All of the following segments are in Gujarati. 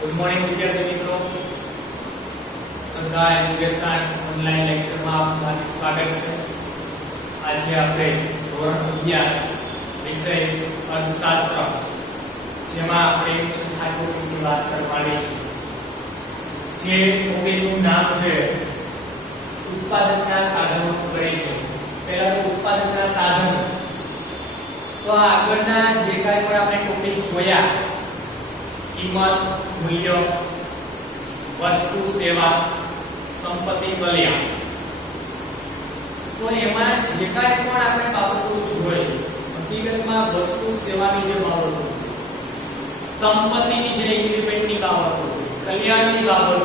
ગુડ મોર્નિંગ વિદ્યાર્થી મિત્રો, શ્રદ્ધા એજ્યુકેશન ઓનલાઈન લેક્ચરમાં આપનું હાર્દિક સ્વાગત છે. આજે આપણે ધોરણ 11 વિષય અર્થશાસ્ત્ર જેમાં આપણે છઠ્ઠા ટોપિકની વાત કરવાની છે. જે ટોપિકનું નામ છે ઉત્પાદનના સાધનો કરી છે. પહેલા તો ઉત્પાદનના સાધનો, તો આગળના જે કાંઈ પણ આપણે ટોપિક જોયા, કિંમત, મૂલ્ય, વસ્તુ, સેવા, સંપત્તિ, કલ્યાણ, તો એમાં જે કાંઈ પણ આપણે બાબતો જોઈ, હકીકતમાં વસ્તુ સેવાની જે બાબતો, સંપત્તિની જે ઇન્ડિપેન્ડન્ટની બાબતો, કલ્યાણની બાબતો,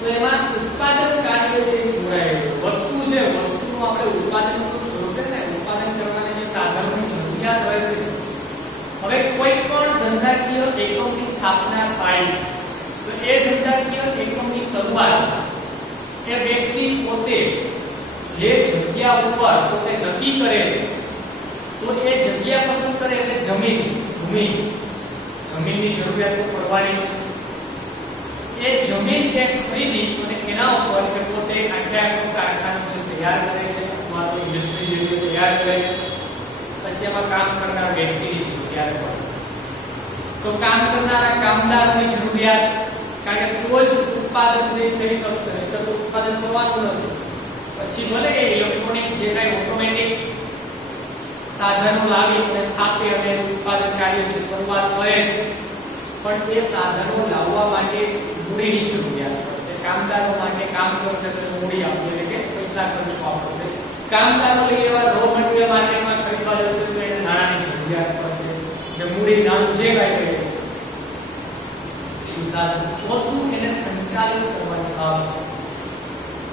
તો એમાં ઉત્પાદન કાર્ય છે જોડાયેલું. વસ્તુ છે, વસ્તુનું આપણે ઉત્પાદન કરવું જોશે ને, ઉત્પાદન કરવાના જે સાધનોની જરૂરિયાત રહેશે. હવે કોઈ પણ ધંધાકીય એકમની સ્થાપના થાય છે, તો એ ધંધાકીય એકમની શરૂઆત એ વ્યક્તિ પોતે જે જગ્યા ઉપર પોતે નક્કી કરે, તો એ જગ્યા પસંદ કરે એટલે જમીન, ભૂમિ, જમીનની જરૂરિયાત પડવાની છે. એ જમીન એ ખરીદી અને એના ઉપર કે પોતે આખે આખું કારખાનું જે તૈયાર કરે છે અથવા તો ઇન્ડસ્ટ્રી જેવી તૈયાર કરે છે, પછી એમાં કામ કરનાર વ્યક્તિની જરૂરિયાત પડશે. તો કામ કરનારા કામદારની જરૂરિયાત, કારણ કે તો જ ઉત્પાદન થઈ શકશે, એટલે તો ઉત્પાદન થવાનું નથી. પછી ભલે કે ઇલેક્ટ્રોનિક જે કાંઈ ઓટોમેટિક સાધનો લાવી અને સ્થાપે અને ઉત્પાદન કાર્ય જે શરૂઆત કરે, પણ એ સાધનો લાવવા માટે મૂડીની જરૂરિયાત પડશે. કામદારો માટે કામ કરશે તો મૂડી આપવી, એટલે કે પૈસા ખર્ચવા પડશે. કામદારો લઈ એવા રો મટીરીયલ માર્કેટમાં ખરીદવા જશે તો એને નાણાંની જરૂરિયાત પડશે. જે મૂડી નાણું જે કાંઈ કરે એ સાધન. ચોથું, એને સંચાલન કરવાનું કામ,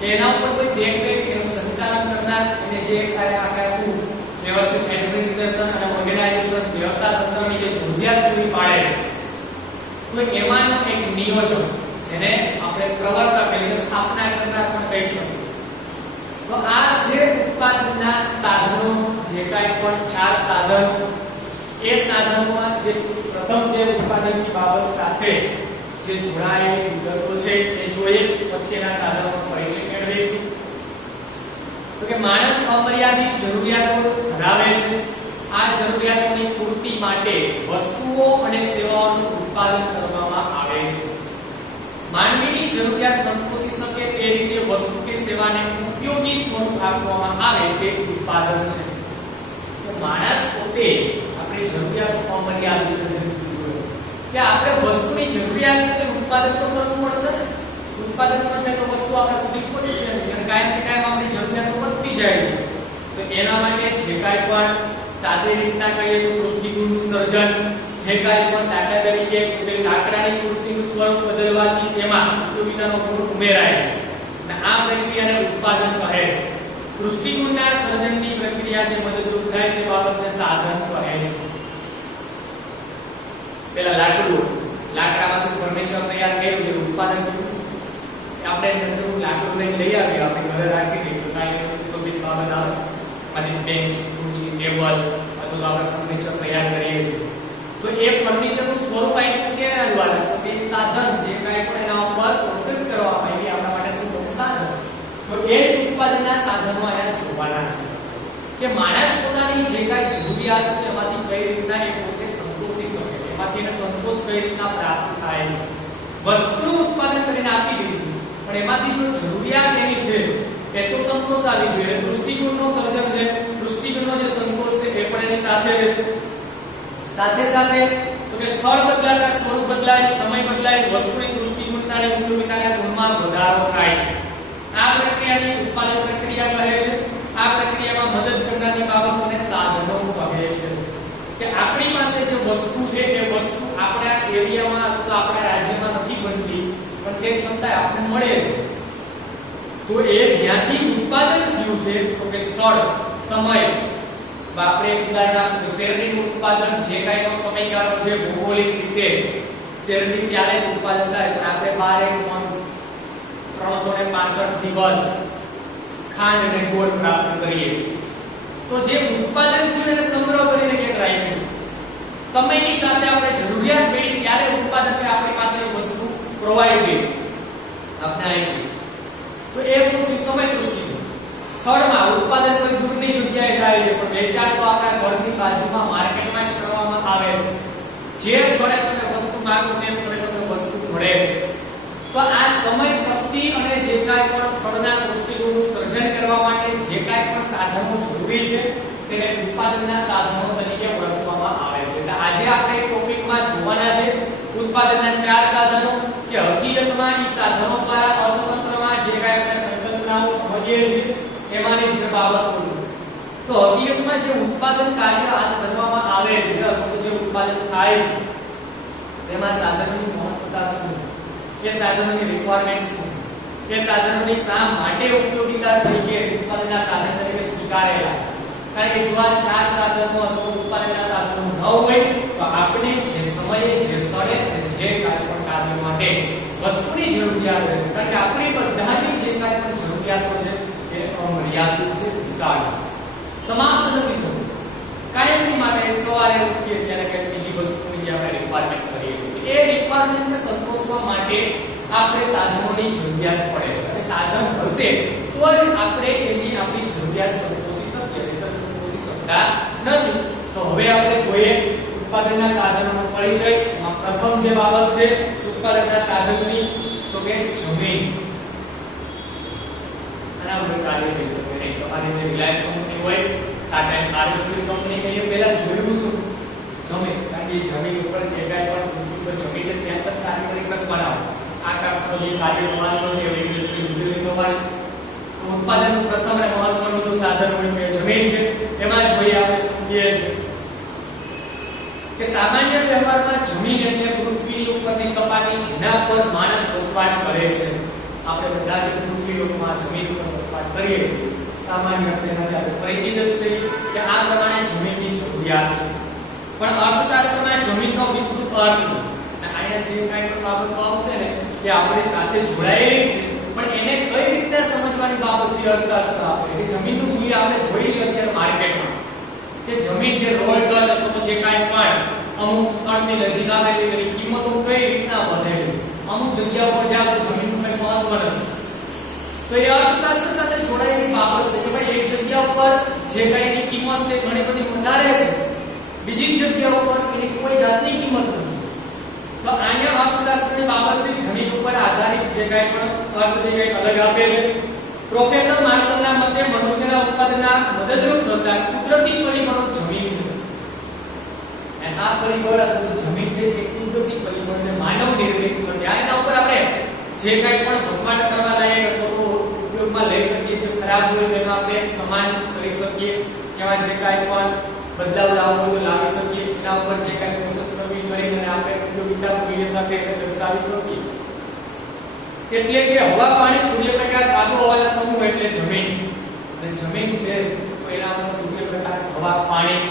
એના ઉપર કોઈ દેખરેખ, એનું સંચાલન કરનાર, અને જે આખું વ્યવસ્થિત એડમિનિસ્ટ્રેશન અને ઓર્ગેનાઇઝેશન વ્યવસ્થા તંત્રની જે જરૂરિયાત પૂરી પાડે, તો એમાંનો એક નિયોજક, જેને આપણે પ્રવર્તક એટલે સ્થાપના કરનાર પણ કહી શકીએ. તો આ જે ઉત્પાદનના સાધનો, જે કાંઈ પણ 4 સાધન, એ સાધનોમાં જે પ્રથમ જે ઉત્પાદનની બાબત સાથે જે જોડાયેલી વિગતો છે એ જોઈએ, પછી એના સાધનોનો પરિચય મેળવીશું. તો કે માણસ અમર્યાદિત જરૂરિયાતો ધરાવે છે. આ જરૂરિયાતોની પૂર્તિ માટે વસ્તુઓ અને સેવાઓનું ઉત્પાદન કરવામાં આવે છે. માનવીની જરૂરિયાત સંતોષી શકે તે રીતે વસ્તુ કે સેવાને ઉપયોગી સ્વરૂપ આપવામાં આવે તે ઉત્પાદન છે. તો માણસ પોતે આપણી જરૂરિયાતો અમર્યાદિત છે, કે આપણે વસ્તુની જરૂરિયાત છે તે ઉત્પાદન તો કરવું પડશે ને. ઉત્પાદન ન થાય તો વસ્તુ આપણા સુધી પહોંચી શકે નહીં, અને કાયમ ને કાયમ આપણી જરૂરિયાતો વધતી જાય. તો એના માટે જે કાંઈ પણ સાદી રીતના કહીએ તો પુષ્ટિગુણનું સર્જન, જે કાંઈ પણ દાખલા તરીકે લાકડાની ખુરશીનું સ્વરૂપ બદલવાથી તેમાં ઉપયોગિતાનો ગુણ ઉમેરાય છે, અને આ પ્રક્રિયાને ઉત્પાદન કહે. પુષ્ટિગુણના સર્જનની પ્રક્રિયા જે મદદરૂપ થાય તે બાબતને સાધન કહે છે. પેલા લાકડામાંથી ફર્નિચર તૈયાર કર્યું, જે ઉત્પાદન થયું. આપણે નવું લાકડું લઈ આવીએ, આપણે ઘરે રાખી દઈએ તો કાંઈ સુશોભિત બાબત આવે, અને બેન્ચ, ખુરશી, ટેબલ અથવા તો આપણે ફર્નિચર તૈયાર કરીએ છીએ. તો એ ફર્નિચરનું સ્વરૂપ આપ્યું કેના દ્વારા? તો એ સાધન, જે કાંઈ પણ એના ઉપર પ્રોસેસ કરવામાં આવી, આપણા માટે શું બને? સાધન. તો એ જ ઉત્પાદનના સાધનો અહીંયા જોવાના છે, કે માણસ પોતાની જે કાંઈ જરૂરિયાત છે એમાંથી કઈ રીતના એ પોતે સંતોષી શકે, એમાંથી એને સંતોષ કઈ રીતના પ્રાપ્ત થાય. વસ્તુનું ઉત્પાદન કરીને આપી દીધું, પણ એમાંથી જો જરૂરિયાત એની છે એ તો સંતોષ આવી જોઈએ. દૃષ્ટિકોણનો સર્જન છે, દૃષ્ટિકોણનો જે સંતોષ છે એ પણ એની સાથે રહેશે. સાથે સાથે તો કે સ્થળ બદલાતા સ્વરૂપ બદલાય, સમય બદલાય, વસ્તુની દૃષ્ટિકોણના અને ઉપયોગિતાના ગુણમાં વધારો થાય છે. આ પ્રક્રિયાને ઉત્પાદન પ્રક્રિયા કહે છે. આ પ્રક્રિયામાં મદદ કરનારી બાબતોને સાધનો કહે છે. કે આપણી પાસે જે વસ્તુ છે એ વસ્તુ આપણા એરિયામાં અથવા આપણા રાજ્યમાં નથી બનતી, પણ તે છતાંય આપણને મળે છે. તો એ જ્યાંથી ઉત્પાદન થયું છે, તો કે સ્થળ, સમય, આપણે ઉદાહરણ આપીએ શેરડીનું ઉત્પાદન, જે કાંઈ પણ સમયગાળો છે ભૌગોલિક રીતે શેરડી ત્યારે ઉત્પાદન થાય, પણ આપણે 12 મણ 365 દિવસ ખાંડ અને ગોળ પ્રાપ્ત કરીએ છીએ. તો જે ઉત્પાદન થયું એને સંગ્રહ કરીને ક્યાંક રાખ્યું. સમયની સાથે આપણે જરૂરિયાત પડી ત્યારે ઉત્પાદન આપણી પ્રોવાઈડ આપણે આવી તો એ શું સમય દૃષ્ટિ સ્થળમાં ઉત્પાદન કોઈ દૂરની જગ્યાએ થાય છે પણ વેચાણ તો આપણા ઘરની બાજુમાં માર્કેટમાં જ કરવામાં આવે છે જે સ્થળે તમે વસ્તુ માંગો તે સ્થળે તમને વસ્તુ મળે છે તો આ સમય શક્તિ અને જે કાંઈ પણ સ્થળના દૃષ્ટિકોણનું સર્જન કરવા માટે જે કાંઈ પણ સાધનો જરૂરી છે તેને ઉત્પાદનના સાધનો તરીકે ઓળખવામાં આવે છે એટલે આજે આપણે ટોપિકમાં જોવાના છે ઉત્પાદનના ચાર સાધનો કે હકીકતમાં એ સાધનો દ્વારા અર્થતંત્રમાં જે કાંઈ આપણે સંકલ્પનાઓ સમજીએ છીએ એમાંની જે બાબતો તો હકીકતમાં જે ઉત્પાદન કાર્ય હાથ ધરવામાં આવે છે અથવા જે ઉત્પાદન થાય છે તેમાં સાધનોની મહત્વતા શું એ સાધનોની રિક્વાયરમેન્ટ શું એ સાધનોની શા માટે ઉપયોગિતા તરીકે ઉત્પાદનના સાધન તરીકે સ્વીકારેલા કારણ કે જો આ ચાર સાધનો અથવા ઉત્પાદનના સાધનો ન હોય તો આપણે જે સમયે જે સ્થળે જે કાંઈ પણ કાર્ય માટે વસ્તુની જરૂરિયાત રહેશે કારણ કે આપણી બધાની જે કાંઈ પણ જરૂરિયાતો છે એ અમર્યાદિત છે વિશાળ સમાપ્ત નથી થતું કાયમની માટે સવારે ઉઠીએ ત્યારે કંઈક બીજી વસ્તુની જે આપણે રિક્વાયરમેન્ટ કરીએ એ રિક્વાયરમેન્ટને સંતોષવા માટે આપણે સાધનોની જરૂરિયાત પડે અને સાધન હશે તો જ આપણે એની આપણી જરૂરિયાત સંતોષી શકીએ નહીંતર સંતોષી શકતા નથી તો હવે આપણે જોઈએ ઉત્પાદનના સાધનોનો પરિચય એમાં પ્રથમ જે બાબત છે ઉત્પાદનના સાધનોની તો કે જમીન આના વગર કાર્ય થઈ શકે નહીં તમારી જે રિલાયન્સ કંપની હોય ટાટા આરએસવી કંપની એ પહેલા જોયું શું જમીન કારણ કે જમીન ઉપર જે કાંઈ પણ પૃથ્વી પર જમીન છે ત્યાં તક કાર્ય કરી શકવાના આકાશનો જે કાર્ય થવાનો છે ઇન્ડસ્ટ્રી વીજળી થવાની ઉત્પાદનનું પ્રથમ અને મહત્વનું જો સાધન હોય કે જમીન છે એમાં જોઈએ આપણે સમજીએ કે સામાન્ય વ્યવહારમાં જમીન એટલે પૃથ્વી ઉપરની સપાટી જેના પર માણસ વસવાટ કરે છે આપણે બધા જ પૃથ્વી લોકમાં જમીન ઉપર વસવાટ કરીએ સામાન્ય તેનાથી આપણે પરિચિત છે કે આ પ્રમાણે જમીનની જરૂરિયાત છે પણ અર્થશાસ્ત્રમાં જમીનનો વિસ્તૃત અર્થ છે અહીંયા જે કાંઈ પણ બાબતો આવશે ને એ આપણી સાથે જોડાયેલી છે પણ એને કઈ રીતે સમજવાની બાબત છે અર્થશાસ્ત્ર આપે કે જમીનનું મૂલ્ય આપણે જોઈ લઈએ અત્યારે માર્કેટમાં કે જમીન જે રોડ ટચ અથવા જે કાંઈ પણ અમુક સ્થળની નજીક આવેલી એની કિંમતો કઈ રીતના વધેલી અમુક જગ્યાઓ પર જ્યાં જમીનનું કંઈ મહત્વ નથી તો એ અર્થશાસ્ત્ર સાથે જોડાયેલી બાબત છે કે ભાઈ એક જગ્યા ઉપર જે કાંઈની કિંમત છે ઘણી બધી વધારે છે બીજી જગ્યા ઉપર એની કોઈ જાતની કિંમત નથી તો અહીંયા અર્થશાસ્ત્રની બાબત છે જમીન ઉપર આધારિત જે કાંઈ પણ અર્થ જે કાંઈ અલગ આપે છે પ્રોફેસર માર્શલના મતે મનુષ્યના ઉત્પાદનના મદદરૂપ થતા કુદરતી પરિબળો જમીન છે અને આ પરિબળ અથવા જમીન છે એ કુદરતી પરિબળ છે માનવ નિર્મિત નથી આના ઉપર આપણે જે કાંઈ પણ વસવાટ કરવા લાયક અથવા ઉપયોગમાં લઈ શકીએ જે ખરાબ હોય તેનો આપણે સમાન કરી શકીએ એવા જે કાંઈ પણ બદલાવ લાવવો હોય તો લાવી શકીએ એના ઉપર જે કાંઈ પ્રોસેસ કરવી કરીને આપણે ઉપયોગિતા મૂલ્ય સાથે દર્શાવી શકીએ એટલે કે હવા પાણી સૂર્યપ્રકાશ આબોહવાના સમૂહ એટલે જમીન અને જમીન છે તો એના અંદર સૂર્યપ્રકાશ હવા પાણી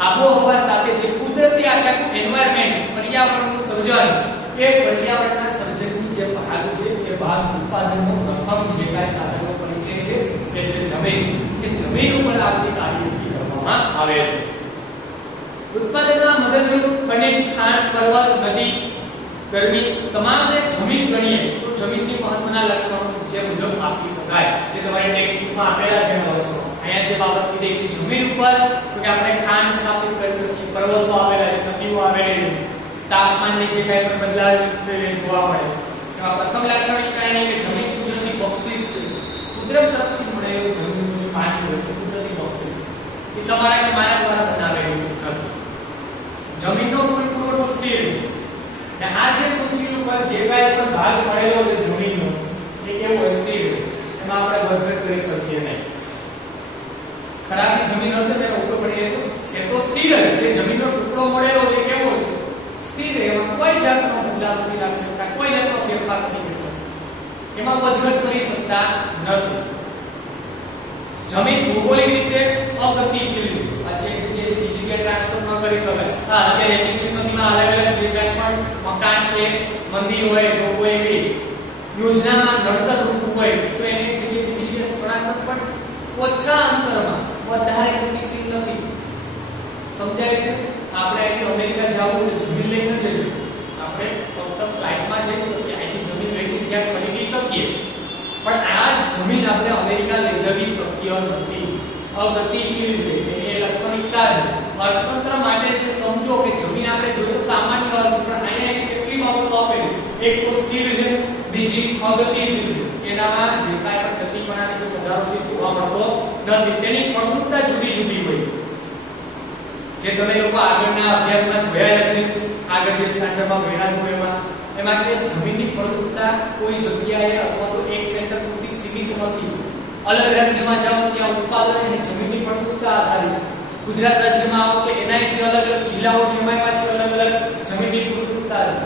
આબોહવા સાથે જે કુદરતી આખું એન્વાયરમેન્ટ પર્યાવરણનું સર્જન એ પર્યાવરણના સર્જનની જે ભાગ છે એ ભાગ ઉત્પાદનનો પ્રથમ જે કાંઈ સાધનો પરિચય છે તે છે જમીન કે જમીન ઉપર આપણી કાર્યવાહી કરવામાં આવે છે ઉત્પાદનમાં મદદરૂપ ખનિજ ખાણ પર્વત નદી ગરમી તમામને જમીન ગણીએ તો જમીનની મહત્વના લક્ષણો જે મુજબ આપી શકાય જે તમારી ટેક્સ્ટ બુકમાં આપેલા છે લક્ષણો અહીંયા જે બાબત કીધી કે જમીન ઉપર તો કે આપણે ખાણ સ્થાપિત કરી શકીએ પર્વતો આવેલા છે નદીઓ આવેલી છે તાપમાનની જે કાંઈ પણ બદલાવ છે એ જોવા મળે છે એમાં પ્રથમ લાક્ષણિકતા એ કે જમીન કુદરતી બક્ષિસ છે કુદરત તરફથી મળેલું જમીનની પાસું હોય કુદરતી બક્ષિસ એ તમારા કે મારા દ્વારા બનાવેલું નથી જમીનનો કુલ પુરવઠો સ્થિર અને આ જે પૃથ્વી ઉપર જે કાંઈ પણ ભાગ પડેલો છે જમીનનો એ કેવો સ્થિર એમાં આપણે વધઘટ કરી શકીએ નહીં ખરાબ જમીન હશે તેનો ઉપયોગ પડી તો છે તો સ્થિર જે જમીનનો ટુકડો મળેલો છે કેવો છે સ્થિર એમાં કોઈ જાતનો બદલાવ નથી લાવી શકતા કોઈ જાતનો ફેરફાર નથી કરી શકતા એમાં વધઘટ કરી શકતા નથી જમીન ભૌગોલિક રીતે અગતિશીલ છે આ છે જે બીજી જગ્યાએ ટ્રાન્સફર ન કરી શકાય હા અત્યારે 21મી સદીમાં અલગ અલગ જે કાંઈ પણ મકાન કે મંદિર હોય જો કોઈ એવી યોજનામાં ઘડતર રૂપ હોય તો એને જગ્યાએ બીજી સ્થળાંતર પણ ઓછા અંતરમાં વધારે ગતિશીલ નથી સમજાય છે આપણે અહીંથી અમેરિકા જવું તો જમીન લઈને જઈશું આપણે ફક્ત ફ્લાઇટમાં જઈ શકીએ અહીંથી જગ્યા ખરીદી શકીએ, પણ આ જમીન આપણે અમેરિકા લઈ જવી શક્ય નથી. અગતિશીલ છે એ લાક્ષણિકતા છે. અર્થતંત્ર માટે જે સમજો કે જમીન આપણે જોઈએ સામાન્ય અર્થ, પણ અહીંયા કેટલી બાબતો આપેલી, એક તો સ્થિર છે, બીજી અગતિશીલ છે. એનામાં જે કાંઈ પણ ગતિપણાની જે વધારો છે જોવા મળતો નથી. તેની પ્રવૃત્તિ જુદી જુદી હોય, જે તમે લોકો આગળના અભ્યાસમાં જોયા હશે, આગળ જે સ્ટાન્ડર્ડમાં ભણ્યા છો એમાં કે જમીનની ફળદ્રુપતા કોઈ જગ્યાએ અથવા તો એક સેન્ટર પૂરતી સીમિત નથી. અલગ રાજ્યમાં જાઓ ત્યાં ઉત્પાદન અને જમીનની ફળદ્રુપતા આધારિત છે. ગુજરાત રાજ્યમાં આવો કે એના જે અલગ અલગ જિલ્લાઓ જેમાં પાછી અલગ અલગ જમીનની ફળદ્રુપતા છે.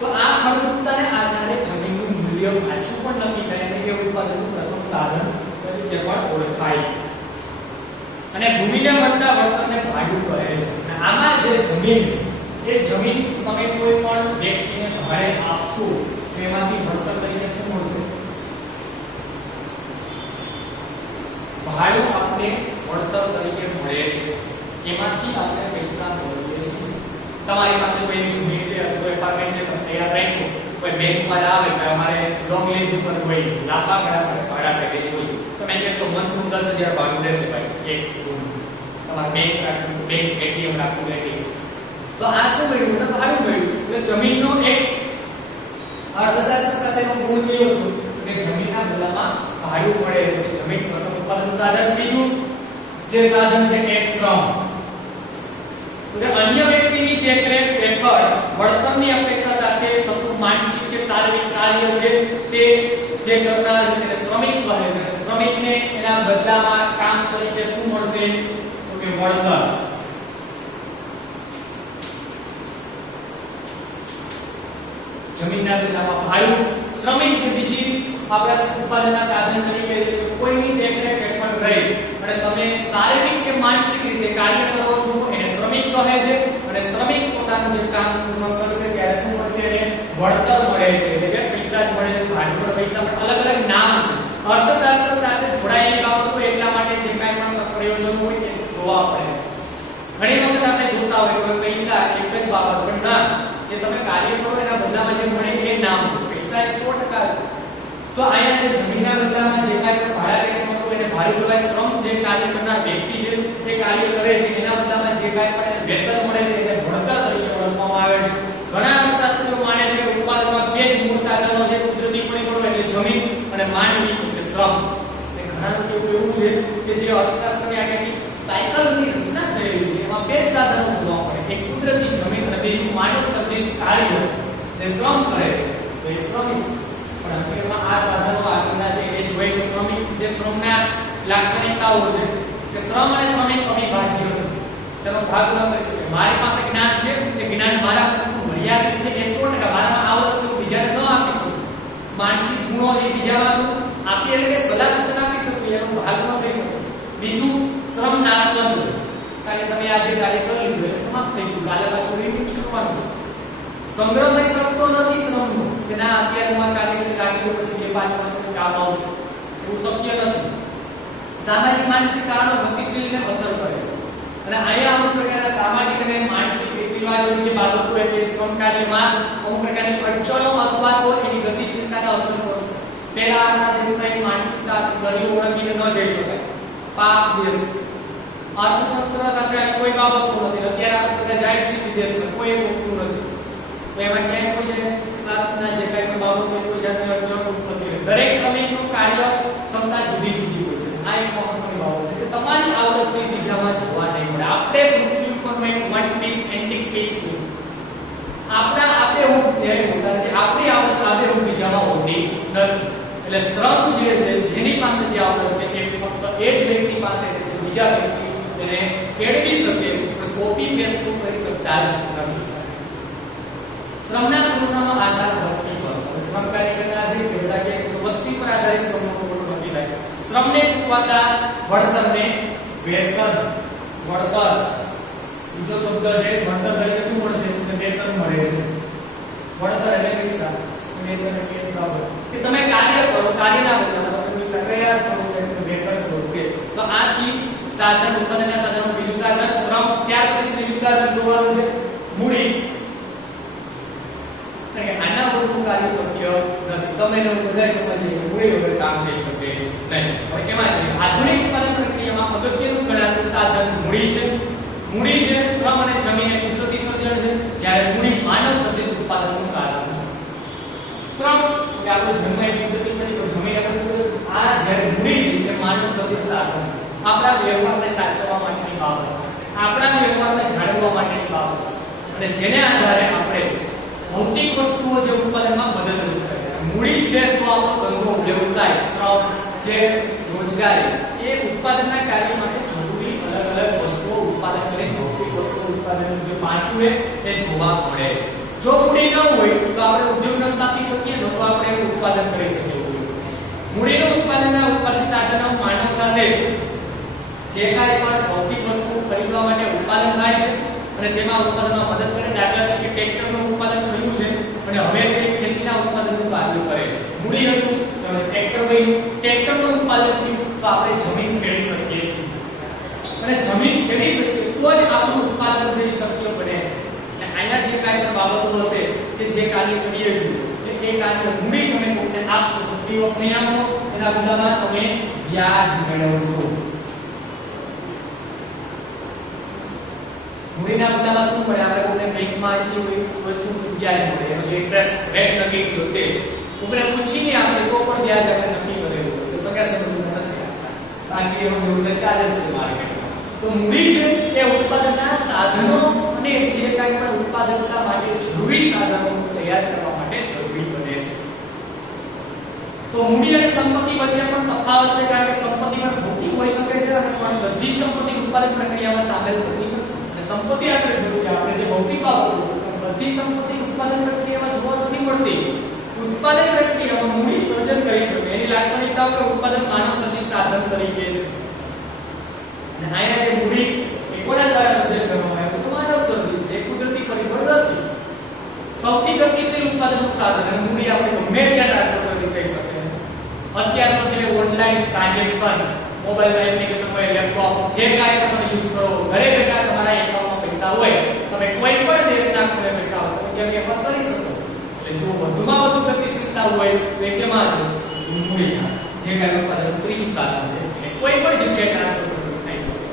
તો આ ફળદ્રુપતાને આધારે જમીનનું મૂલ્ય પાછું પણ નક્કી થાય અને એ ઉત્પાદનનું પ્રથમ સાધન તરીકે પણ ઓળખાય છે. અને ભૂમિને મળતા વળતરને ભાડું કહે છે. અને આમાં જે જમીન, એ જમીન તમે કોઈ પણ વ્યક્તિને ભાડે આપશો તો એમાંથી વળતર તરીકે શું મળશે? ભાડું આપણે વળતર તરીકે મળે છે, એમાંથી આપણે પૈસા મેળવીએ છીએ. તમારી પાસે કોઈ જમીન છે અથવા કોઈ એપાર્ટમેન્ટ છે, તમે તૈયાર રાખો, કોઈ બેંકમાં આવે કે અમારે લોંગ લીઝ ઉપર જોઈએ, લાંબા ગાળા માટે ભાડા પેકેજ જોઈએ, તમે કહેશો મંથનું 10,000 ભાડું રહેશે ભાઈ એક રૂમ. તમારે બેંક એટીએમ રાખવું એટીએમ. તો આ શું મળ્યું? ને ભાડું મળ્યું. એટલે જમીનનો એક અર્થશાસ્ત્ર સાથેનો ગુણ કયો હતો કે જમીનના બદલામાં ભાડું મળે. એટલે જમીન પ્રથમ ઉત્પાદન સાધન. બીજું જે સાધન છે એ શ્રમ. એટલે અન્ય વ્યક્તિની દેખરેખ હેઠળ વળતરની અપેક્ષા સાથે થતું માનસિક કે શારીરિક કાર્ય છે તે જે કરનાર છે તેને શ્રમિક કહે છે. શ્રમિકને એના બદલામાં કામ તરીકે શું મળશે? તો કે વળતર. જમીનના બદલામાં ભાડું. શ્રમિક જે બીજી આપણા ઉત્પાદનના સાધન તરીકે કોઈની દેખરેખ હેઠળ રહી અને તમે શારીરિક કે માનસિક રીતે કાર્ય કરો છો એને શ્રમિક કહે છે. અને શ્રમિક પોતાનું જે કામ પૂર્ણ કરશે ત્યારે શું મળશે? એને વળતર મળે છે. એટલે કે પૈસા જ મળે છે. ભાડું પૈસા પણ અલગ અલગ નામ છે. અર્થશાસ્ત્ર સાથે જોડાયેલી બાબતો એટલા માટે જે કાંઈ પણ પ્રયોજન હોય તે જોવા પડે. ઘણી વખત આપણે જોતા હોય કે પૈસા એક જ બાબત, પણ ના, જે તમે કાર્ય કરો એના બદલામાં જે મળે એ નામ છે. પૈસા એ 100% છે. તો અહીંયા જે જમીનના બદલામાં જે કાંઈ પણ ભાડા પેકેજ મળતું એને ભાડું કહેવાય. શ્રમ જે કાર્ય કરનાર વ્યક્તિ છે તે કાર્ય કરે છે એના બદલામાં જે કાંઈ પણ વેતન મળે છે એને વળતર તરીકે ઓળખવામાં આવે છે. ઘણા અર્થશાસ્ત્રીઓ માને છે કે ઉત્પાદનમાં બે જ મૂળ સાધનો છે, કુદરતી પરિબળો એટલે જમીન અને માનવી એટલે શ્રમ. એ ઘણા લોકો એવું છે કે જે અર્થશાસ્ત્રની આખી સાયકલની રચના થયેલી છે એમાં બે સાધનો જોવા મળે, એક કુદરતી જમીન અને બીજું માનવ સર્જિત કાર્ય જે શ્રમ કરે તો એ શ્રમિક. પણ હકીકતમાં આ સાધનો આગળના છે એ જોઈએ તો શ્રમિક જે શ્રમના લાક્ષણિકતાઓ છે કે શ્રમ અને શ્રમિક અવિભાજ્ય છે. તેનો ભાગ ન કરી શકે. મારી પાસે જ્ઞાન છે, તે જ્ઞાન મારા મર્યાદિત છે, એ 100%. મારામાં આવડત છે, બીજાને ન આપી શકું. માનસિક ગુણો એ બીજામાં આપી એટલે કે સલાહ સૂચન આપી શકું, એનો ભાગ ન થઈ શકે. બીજું શ્રમ નાશવંત છે. કારણ કે તમે આજે કાર્ય કરી લીધું એટલે સમાપ્ત થઈ ગયું, કાલે પાછું રિપીટ કરવાનું છે. સંગ્રહ થઈ શકતો નથી શ્રમનો કે ના અત્યારમાં કાર્ય રાખી પછી 5 વર્ષ કામ આવશે, એવું શક્ય નથી. સામાજિક માનસિક કારણો ગતિશીલને અસર કરે. અને અહીંયા અમુક પ્રકારના સામાજિક અને માનસિક રીતિરિવાજોની જે બાબતો હોય તે શ્રમ કાર્યમાં અમુક પ્રકારની અડચણો અથવા તો એની ગતિશીલતાને અસર કરશે. પહેલા આપણા દેશમાં એની માનસિકતા દરિયો ઓળંગીને ન જઈ શકાય. પાપ દેશ, અર્થશાસ્ત્ર સાથે કોઈ બાબતો નથી. અત્યારે આપણે બધા જાય છે વિદેશમાં, કોઈ એવું નથી. તો એમાં ક્યાંય કોઈ જે સાથના જે કાંઈ પણ બાબતો હોય કોઈ જાતની અડચણ ઉત્પન્ન નથી. દરેક સમયનું કાર્ય ક્ષમતા જુદી જુદી હોય છે. આ એક મહત્વની બાબત છે કે તમારી આવડત છે બીજામાં જોવા નહીં મળે. આપણે પૃથ્વી ઉપર વન પીસ એન્ટિક પીસ આપણે હું ધ્યાન હોતા નથી. આપણી આવડત હું બીજામાં હોતી નથી. એટલે શ્રમ જે છે જેની પાસે જે આવડત છે એ ફક્ત એ જ વ્યક્તિ પાસે રહેશે, બીજા વ્યક્તિ તેને કેળવી શકે પણ કોપી પેસ્ટ કરી શકતા જ નથી. શ્રમના પુરવઠાનો આધાર વસ્તી પર છે. શ્રમ કાર્ય કરનાર જે કહેતા કે વસ્તી પર આધારિત શ્રમનો પુરવઠો નક્કી થાય. શ્રમને ચૂકવાતા વળતરને વેતન, વળતર બીજો શબ્દ છે. વળતર તરીકે શું મળશે? વેતન મળે છે. વળતર એટલે પૈસા, વેતન એટલે બરાબર કે તમે કાર્ય કરો, કાર્યના બદલામાં તમે પૈસા કયા સ્વરૂપે? વેતન સ્વરૂપે. તો આથી સાધન ઉત્પાદનના સાધનો બીજું સાધન શ્રમ. ત્યાર પછી ત્રીજું સાધન જોવાનું છે મૂડી. આના ઉત્પાદનનું કાર્ય શક્ય નથી. તમે ને બધા સમજીએ કે મૂડી વગર કામ થઈ શકે નહીં. હવે એમાં છે આધુનિક ઉત્પાદન પ્રક્રિયામાં અગત્યનું ગણાતું સાધન મૂડી છે. મૂડી છે શ્રમ અને જમીન એ કુદરતી સર્જન છે, જ્યારે મૂડી માનવ સર્જિત ઉત્પાદનનું સાધન છે. શ્રમ કે આપણો જન્મ એ કુદરતી નથી, જમીન આપણે આ જ્યારે મૂડી છે એ માનવ સર્જિત સાધન આપણા વ્યવહારને સાચવવા માટેની બાબત છે, આપણા વ્યવહારને જાળવવા માટેની બાબત છે, અને જેને આધારે આપણે ભૌતિક વસ્તુઓ જે ઉત્પાદનમાં મદદરૂપ કરે છે. મૂડી છે તો આપણો ધંધો, વ્યવસાય, શ્રમ, જે રોજગારી એ ઉત્પાદનના કાર્ય માટે જરૂરી અલગ અલગ વસ્તુઓ ઉત્પાદન કરે. ભૌતિક વસ્તુઓ ઉત્પાદનનું જે પાસું છે એ જોવા મળે. જો મૂડી ન હોય તો આપણે ઉદ્યોગ ન સ્થાપી શકીએ, ન તો આપણે ઉત્પાદન કરી શકીએ. મૂડીનું ઉત્પાદનના ઉત્પાદન સાધનો માનવ સાથે જે કાંઈ પણ ભૌતિક વસ્તુ ખરીદવા માટે ઉત્પાદન થાય છે અને તેમાં ઉત્પાદનમાં મદદ કરે. દાખલા તરીકે ટ્રેક્ટરનું ઉત્પાદન થયું છે અને હવે તે ખેતીના ઉત્પાદનનું કાર્ય કરે છે. મૂડી હતું તો ટ્રેક્ટર બન્યું. ટ્રેક્ટરનું ઉત્પાદનથી તો આપણે જમીન ખેડી શકીએ છીએ, અને જમીન ખેડી શકીએ તો જ આપણું ઉત્પાદન છે એ શક્ય બને છે. અને આના જે કાંઈ પણ બાબતો હશે કે જે કાર્ય કરીએ છીએ એ કાર્ય મૂડી તમે કોઈને આપશો તો ફ્રી ઓફ નહીં આપો, એના બદલામાં તમે વ્યાજ મેળવશો. મૂડીના બદલામાં શું મળે? આપણે કોઈને બેંકમાં કોઈ શું વ્યાજ મળે, એનો જે ઇન્ટરેસ્ટ રેટ નક્કી થયો તે કોઈને પૂછીને આપણે તો પણ વ્યાજ આપણે નક્કી કરેલું છે. સગા સંબંધો નથી આપતા, બાકી એનો વ્યવસાય ચાલે છે માર્કેટમાં. તો મૂડી છે એ ઉત્પાદનના સાધનો અને જે કાંઈ પણ ઉત્પાદનના માટે જરૂરી સાધનો તૈયાર કરવા માટે જરૂરી બને છે. તો મૂડી અને સંપત્તિ વચ્ચે પણ તફાવત છે, કારણ કે સંપત્તિ પણ ભૌતિક હોઈ શકે છે અને પણ બધી સંપત્તિ ઉત્પાદન પ્રક્રિયામાં સામેલ થતી નથી. સંપત્તિ આપણે જોયું કે આપણે જે ભૌતિક બાબતો બધી સંપત્તિ ઉત્પાદન પ્રક્રિયામાં જોવા નથી મળતી. ઉત્પાદન પ્રક્રિયામાં મૂડી સર્જન કરી શકે એની લાક્ષણિકતાઓ કે ઉત્પાદન માનવ સર્જિત સાધન તરીકે છે. અને આના જે મૂડી એ કોના દ્વારા સર્જન કરવામાં આવ્યું તો માનવ સર્જિત છે, કુદરતી પરિબળ નથી. સૌથી ગતિશીલ ઉત્પાદનનું સાધન અને મૂડી આપણે ગમે ત્યાં ટ્રાન્સફર કરી થઈ શકે. અત્યારનો જે ઓનલાઈન ટ્રાન્ઝેક્શન, મોબાઈલ એપ્લિકેશન હોય, લેપટોપ જે કાંઈ પણ તમે યુઝ કરો, ઘરે બેઠા તમારા એકાઉન્ટમાં પૈસા હોય, તમે કોઈ પણ દેશના ખૂણે બેઠા હો તો ત્યાં વેપાર કરી શકો. એટલે જો વધુમાં વધુ ગતિશીલતા હોય તો એ કેમાં છે? મૂડીના જે કાંઈ ઉત્પાદન ત્રીજું સાધન છે એ કોઈ પણ જગ્યાએ ટ્રાન્સફર થઈ શકે.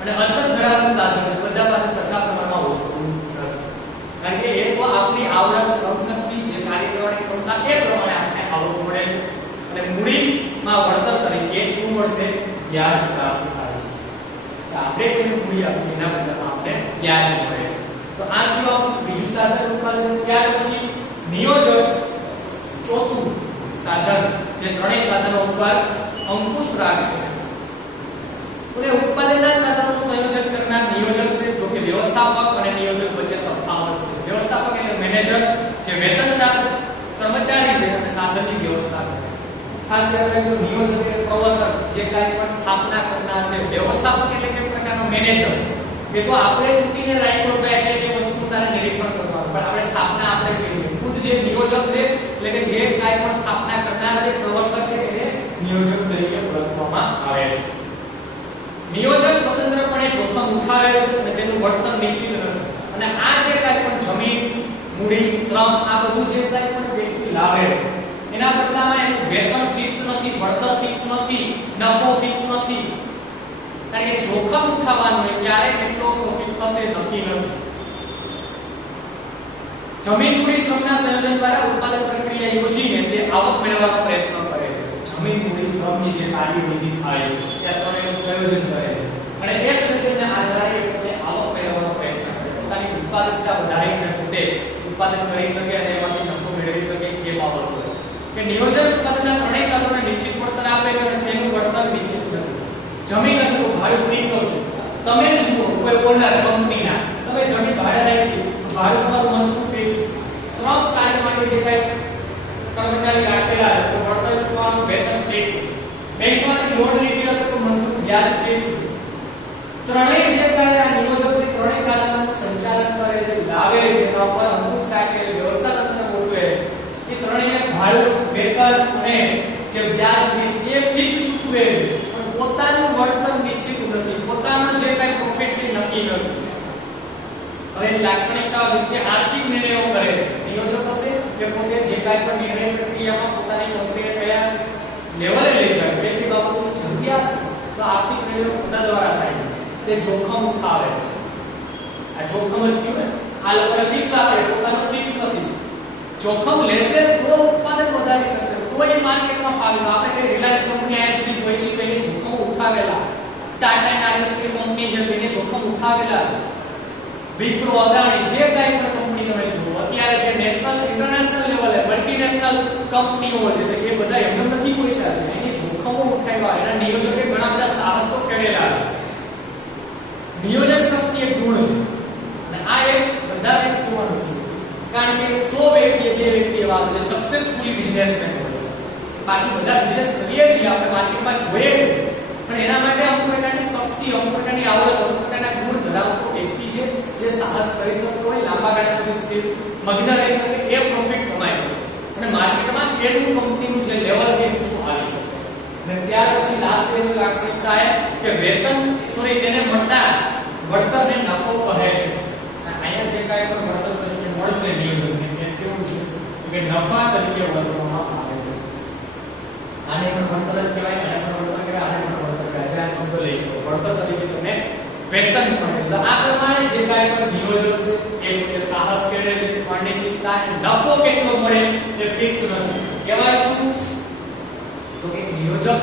અને અછત ધરાવતું સાધન બધા પાસે સરખા પ્રમાણમાં હોતું નથી, કારણ કે એ તો આપણી આવડત, શ્રમ શક્તિ, જે કાર્ય કરવાની ક્ષમતા એ પ્રમાણે આપણે આવક મળે છે. અને મૂડીમાં વળતર તરીકે શું મળશે? વ્યાજ પ્રાપ્ત થાય છે. તો આપણે કોઈને મૂડી આપીએ એના બદલામાં આપણે વ્યાજ મળે છે. તો આ થયું આપણું ત્રીજું સાધન ઉત્પાદન. ત્યાર પછી નિયોજક, ચોથું સાધન, જે ત્રણેય સાધનો ઉપર અંકુશ રાખે છે. તો ઉત્પાદનના સાધનોનું સંયોજન કરનાર નિયોજક છે. જો કે વ્યવસ્થાપક અને નિયોજક વચ્ચે તફાવત છે. વ્યવસ્થાપક એટલે મેનેજર, જે વેતનદાર કર્મચારી છે અને સાધનની વ્યવસ્થા કરે. ખાસ કરીને જો નિયોજક એટલે પ્રવર્તક, જે કાંઈ પણ સ્થાપના કરનાર છે. વ્યવસ્થાપક એટલે કે પ્રકારનો મેનેજર, એ તો આપણે ચૂંટીને રાખ્યો કે એટલે કે વસ્તુ તારે નિરીક્ષણ કરવાનું, પણ આપણે સ્થાપના આપણે કરી. ખુદ જે નિયોજક છે એટલે કે જે કાંઈ પણ સ્થાપના કરનાર છે, પ્રવર્તક છે, એને નિયોજક તરીકે ઓળખવામાં આવે છે. નિયોજક સ્વતંત્રપણે જોખમ ઉઠાવે છે અને તેનું વર્તન નિશ્ચિત નથી. અને આ જે કાંઈ પણ જમીન, મૂડી, શ્રમ, આ બધું જે કાંઈ પણ વ્યક્તિ લાવે એના બદલામાં એનું વેતન ફિક્સ નથી, વળતર ફિક્સ નથી, નફો ફિક્સ નથી. કારણ કે જોખમ ઉઠાવવાનું હોય, ક્યારે કેટલો પ્રોફિટ થશે નક્કી નથી. જમીન, મૂડી, શ્રમના સંયોજન દ્વારા ઉત્પાદન પ્રક્રિયા યોજીને તે આવક મેળવવાનો પ્રયત્ન કરે છે. જમીન, મૂડી, શ્રમની જે કાર્યવિધિ થાય છે ત્યાં ત્રણેયનું સંયોજન કરે છે અને એ સંયોજનના આધારે પોતે આવક મેળવવાનો પ્રયત્ન કરે છે. પોતાની ઉત્પાદકતા વધારીને પોતે ઉત્પાદન કરી શકે અને એમાંથી નફો મેળવી શકે એ બાબત છે. કે નિયોજન ઉત્પાદનના ત્રણેય સાધનોને નિશ્ચિત વળતર આપે છે અને તેનું વળતર નિશ્ચિત નથી. જમીન હશે તો ભાડું ફિક્સ હશે. તમે જુઓ કોઈ ઓનર કંપનીના તમે જમીન ભાડે રાખી, ભાડું તમારું મંથનું ફિક્સ. શ્રમ કાર્ય માટે જે કાંઈ કર્મચારી રાખેલા છે તો વળતર ચૂકવવાનું વેતન ફિક્સ. બેંકમાંથી લોન લીધી હશે તો મંથનું વ્યાજ ફિક્સ. ત્રણેય જે કાંઈ આ નિયોજક છે, ત્રણેય સાધનોનું સંચાલન કરે છે, લાવે છે, એના ઉપર અંકુશ રાખે, વ્યવસ્થા તંત્ર ગોઠવે. એ ત્રણેયને ભાડું, વેતન અને જે વ્યાજ છે એ ફિક્સ ચૂકવે, પણ પોતાનું વળતર નિશ્ચિત નથી, પોતાનો જે કાંઈ પ્રોફિટ છે નક્કી નથી. હવે એની લાક્ષણિકતાઓ રીતે આર્થિક નિર્ણયો કરે છે. નિયોજક કે પોતે જે કાંઈ પણ નિર્ણય પ્રક્રિયામાં પોતાની કંપનીને કયા લેવલે લઈ જાય કેટલી બાબતોની જરૂરિયાત છે તો આર્થિક નિર્ણયો પોતા દ્વારા થાય છે તે જોખમ ઉઠાવે આ જોખમ જ છે આ લોકોને ફિક્સ આપે પોતાનું ફિક્સ નથી જોખમ લેશે તો ઉત્પાદન વધારી શકશે તો એ માર્કેટમાં ફાવે આપણે કે રિલાયન્સ કંપની આયા સુધી પહોંચી ગઈ જોખમ ઉઠાવેલા ટાટા નારિયેળ કંપની જે તેને જોખમ ઉઠાવેલા વિપ્રો અદાણી જે કાંઈ પણ કંપની તમે જુઓ અત્યારે જે નેશનલ ઇન્ટરનેશનલ લેવલે મલ્ટીનેશનલ કંપનીઓ છે એ બધા એમને નથી પહોંચ્યા છે એની જોખમો ઉઠાવ્યા એના નિયોજકે ઘણા બધા સાહસો કરેલા નિયોજન શક્તિ એક ગુણ છે અને આ એક બધા વ્યક્તિઓનો છે કારણ કે 100 વ્યક્તિ બે વ્યક્તિ એવા છે સક્સેસફુલી બિઝનેસમેન હોય છે બાકી બધા બિઝનેસ કરીએ છીએ આપણે માર્કેટમાં જોઈએ પણ એના માટે અમુક પ્રકારની શક્તિ અમુક પ્રકારની આવડત અમુક પ્રકારના ગુણ ધરાવતો વ્યક્તિ છે જે સાહસ કરી શકતો હોય લાંબા ગાળા સુધી સ્થિર મગ્ન રહી શકે એ પ્રોફિટ કમાઈ શકે અને માર્કેટમાં કેટલું કંપનીનું જે લેવલ છે ઊંચું આવી શકે અને ત્યાર પછી લાસ્ટ લેવલ લાક્ષણિકતા એ કે વેતન તેને મળતા વળતરને નફો કહે છે અહીંયા જે કાંઈ પણ વળતર તરીકે મળશે નિયોજકને તે કેવું છે કે નફા તરીકે વર્તવામાં આવે છે આને પણ વળતર જ કહેવાય આને પણ વળતર કહેવાય આને પણ વળતર કહેવાય આ શબ્દ લઈ લો વળતર તરીકે તમને વેતન મળે તો આ પ્રમાણે જે કાંઈ પણ નિયોજક છે એ રીતે સાહસ કરે છે અનિશ્ચિતતા અને નફો કેટલો મળે એ ફિક્સ નથી કહેવાય શું તો એક નિયોજક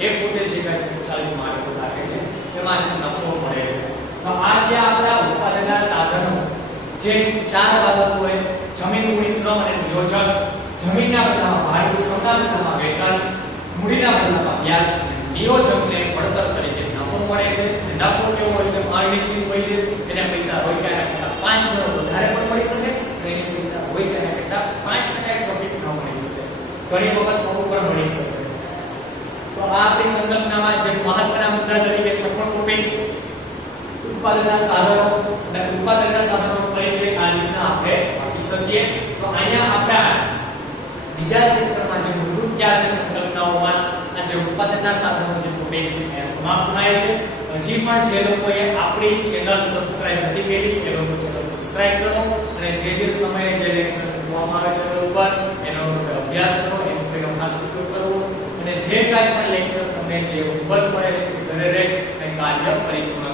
એ પોતે જે કાંઈ સંચાલિત માર્કેટ રાખે છે એમાં નફો મળે છે તો આ જે આપણા ઉત્પાદનના સાધનો જે ચાર બાબતો હોય જમીન મૂડી શ્રમ અને નિયોજક જમીનના બદલામાં ભાડું શ્રમના બદલામાં વેતન મૂડીના બદલામાં વ્યાજ નિયોજકને વળતર તરીકે નફો મળે છે નફો કેવો હોય છે અનિશ્ચિત હોય છે એને પૈસા રોક્યાના કરતા 5 ગણો વધારે પણ મળી શકે અને એને પૈસા રોક્યાના કરતા 5% પ્રોફિટ ન મળી શકે ઘણી વખત અમુક પણ મળી શકે તો આ આપણી સંકલ્પનામાં જે મહત્વના મુદ્દા તરીકે છપ્પન ટોપિક ઉત્પાદનના સાધનો અને ઉત્પાદનના સાધનોનો પરિચય આ રીતના આપણે આપી શકીએ તો અહીંયા આપણા બીજા ચેપ્ટરમાં જે મૂળભૂત ખ્યાલની સંકલ્પનાઓમાં આ જે ઉત્પાદનના સાધનો જે ટોપિક છે એ સમાપ્ત થાય છે હજી પણ જે લોકોએ આપણી ચેનલ સબસ્ક્રાઇબ નથી કરી એ લોકો ચેનલ સબસ્ક્રાઇબ કરો અને જે સમયે જે લેક્ચર મૂકવામાં આવે છે ઉપર એનો અભ્યાસ કરો એનો ખાસ ઉપયોગ કરવો અને જે કાંઈ પણ લેક્ચર તમને જે ઉપર પડે ઘરે રહે કાર્ય પરિપૂર્ણ